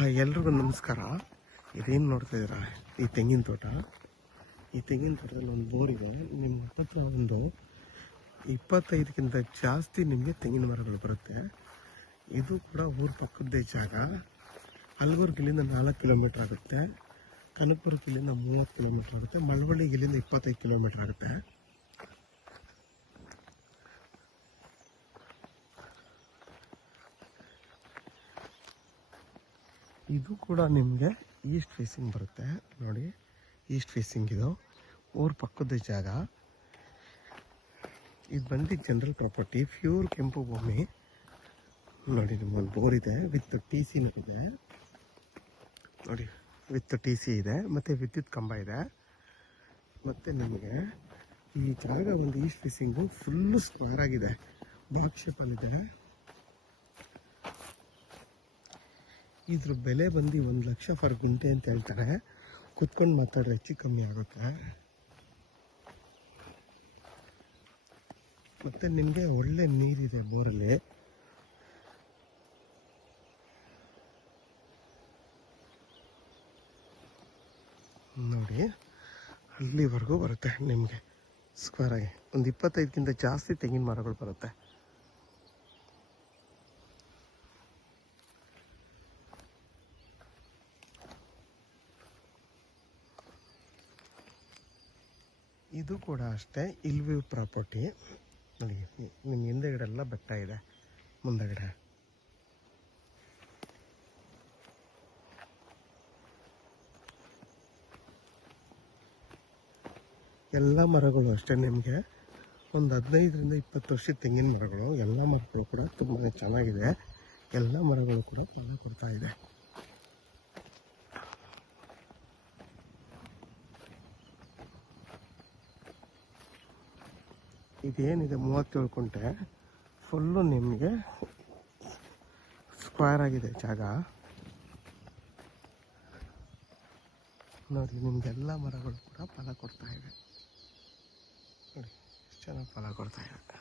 ಎಲ್ರಿಗೂ ನಮಸ್ಕಾರ. ಇದೇನು ನೋಡ್ತಾ ಇದ್ದೀರಾ, ಈ ತೆಂಗಿನ ತೋಟ. ಈ ತೆಂಗಿನ ತೋಟದಲ್ಲಿ ಒಂದು ಬೋರ್ ಇದೆ. ನಿಮ್ಮ ಹತ್ರ ಒಂದು 25ಕ್ಕಿಂತ ಜಾಸ್ತಿ ನಿಮಗೆ ತೆಂಗಿನ ಮರಗಳು ಬರುತ್ತೆ. ಇದು ಕೂಡ ಊರ ಪಕ್ಕದ್ದೇ ಜಾಗ. ಹಲಗೂರ್ಗೆ ಇಲ್ಲಿಂದ 4 ಕಿಲೋಮೀಟರ್ ಆಗುತ್ತೆ. ಕನಕಪುರಕ್ಕೆ ಇಲ್ಲಿಂದ 30 ಕಿಲೋಮೀಟರ್ ಆಗುತ್ತೆ. ಮಳವಳ್ಳಿಗೆ ಇಲ್ಲಿಂದ 25 ಕಿಲೋಮೀಟರ್ ಆಗುತ್ತೆ. ಇದು ಕೂಡ ನಿಮಗೆ ಈಸ್ಟ್ ಫೇಸಿಂಗ್ ಬರುತ್ತೆ ನೋಡಿ. ಈಸ್ಟ್ ಫೇಸಿಂಗ್ ಇದು ಊರ ಪಕ್ಕದ ಜಾಗ. ಇದು ಬಂದು ಜನರಲ್ ಪ್ರಾಪರ್ಟಿ, ಪ್ಯೂರ್ ಕೆಂಪು ಭೂಮಿ ನೋಡಿ. ನಿಮ್ಮೊಂದು ಬೋರ್ ಇದೆ, ವಿತ್ ಟಿ ಸಿನೂ ಇದೆ ನೋಡಿ. ವಿತ್ ಟಿ ಸಿ ಇದೆ, ಮತ್ತು ವಿದ್ಯುತ್ ಕಂಬ ಇದೆ. ಮತ್ತು ನಿಮಗೆ ಈ ಜಾಗ ಒಂದು ಈಸ್ಟ್ ಫೇಸಿಂಗು ಫುಲ್ಲು ಸ್ಕ್ವೇರ್ ಆಗಿದೆ, ಬಾಕ್ಸ್ ಶೇಪಲ್ಲಿದೆ. ಇದ್ರ ಬೆಲೆ ಬಂದು 1 ಲಕ್ಷ ಫರ್ ಗುಂಟೆ ಅಂತ ಹೇಳ್ತಾರೆ. ಕುತ್ಕೊಂಡು ಮಾತಾಡ್ರೆ ಹೆಚ್ಚು ಕಮ್ಮಿ ಆಗುತ್ತೆ. ಮತ್ತು ನಿಮಗೆ ಒಳ್ಳೆ ನೀರಿದೆ ಬೋರಲ್ಲಿ. ನೋಡಿ ಅಲ್ಲಿವರೆಗೂ ಬರುತ್ತೆ ನಿಮಗೆ ಸ್ಕ್ವೇರ್ ಆಗಿ. ಒಂದು 25ಕ್ಕಿಂತ ಜಾಸ್ತಿ ತೆಂಗಿನ ಮರಗಳು ಬರುತ್ತೆ. ಇದು ಕೂಡ ಅಷ್ಟೇ ಇಲ್ವ್ಯೂ ಪ್ರಾಪರ್ಟಿ ನೋಡಿ. ನಿಮ್ಮ ಹಿಂದೆಗಡೆ ಎಲ್ಲ ಬೆಟ್ಟ ಇದೆ, ಮುಂದಗಡೆ ಎಲ್ಲ ಮರಗಳು ಅಷ್ಟೇ. ನಿಮಗೆ ಒಂದು 15ರಿಂದ 20 ವರ್ಷದ ತೆಂಗಿನ ಮರಗಳು. ಎಲ್ಲ ಮರಗಳು ಕೂಡ ತುಂಬಾ ಚೆನ್ನಾಗಿದೆ. ಎಲ್ಲ ಮರಗಳು ಕೂಡ ಫಲ ಕೊಡ್ತಾ ಇದೆ. ಇದೇನಿದೆ 37 ಕುಂಟೆ ಫುಲ್ಲು ನಿಮಗೆ ಸ್ಕ್ವೇರ್ ಆಗಿದೆ ಜಾಗ ನೋಡಿ. ನಿಮಗೆಲ್ಲ ಮರಗಳು ಕೂಡ ಫಲ ಕೊಡ್ತಾ ಇದೆ ನೋಡಿ, ಎಷ್ಟು ಚೆನ್ನಾಗಿ ಫಲ ಕೊಡ್ತಾ ಇದೆ.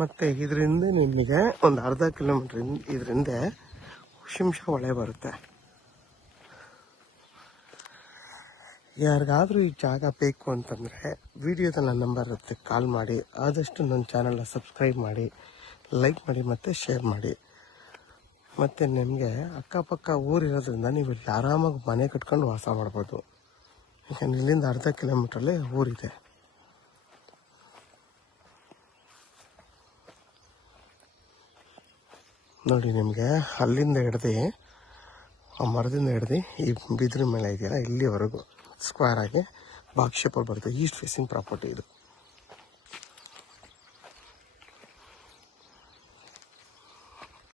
ಮತ್ತು ಇದರಿಂದ ನಿಮಗೆ ಒಂದು ಅರ್ಧ ಕಿಲೋಮೀಟ್ರ್ ಇದರಿಂದ ಶಿಂಷ ಹೊಳೆ ಬರುತ್ತೆ. ಯಾರಿಗಾದರೂ ಈ ಜಾಗ ಬೇಕು ಅಂತಂದರೆ ವಿಡಿಯೋದಲ್ಲಿ ನನ್ನ ನಂಬರ್ ಇರುತ್ತೆ, ಕಾಲ್ ಮಾಡಿ. ಆದಷ್ಟು ನನ್ನ ಚಾನಲ್ನ ಸಬ್ಸ್ಕ್ರೈಬ್ ಮಾಡಿ, ಲೈಕ್ ಮಾಡಿ ಮತ್ತು ಶೇರ್ ಮಾಡಿ. ಮತ್ತು ನಿಮಗೆ ಅಕ್ಕಪಕ್ಕ ಊರಿರೋದ್ರಿಂದ ನೀವು ಇಲ್ಲಿ ಆರಾಮಾಗಿ ಮನೆ ಕಟ್ಕೊಂಡು ವಾಸ ಮಾಡ್ಬೋದು. ಯಾಕಂದರೆ ಇಲ್ಲಿಂದ ಅರ್ಧ ಕಿಲೋಮೀಟ್ರಲ್ಲೇ ಊರಿದೆ ನೋಡಿ. ನಿಮಗೆ ಅಲ್ಲಿಂದ ಹಿಡ್ದು ಆ ಮರದಿಂದ ಹಿಡ್ದು ಈ ಬಿದ್ರ ಮೇಲೆ ಇದೆಯಲ್ಲ, ಇಲ್ಲಿವರೆಗೂ ಸ್ಕ್ವೇರ್ ಆಗಿ ಬಾಕ್ಸ್ ಶೇಪಲ್ಲಿ ಬರುತ್ತೆ. ಈಸ್ಟ್ ಫೇಸಿಂಗ್ ಪ್ರಾಪರ್ಟಿ ಇದು.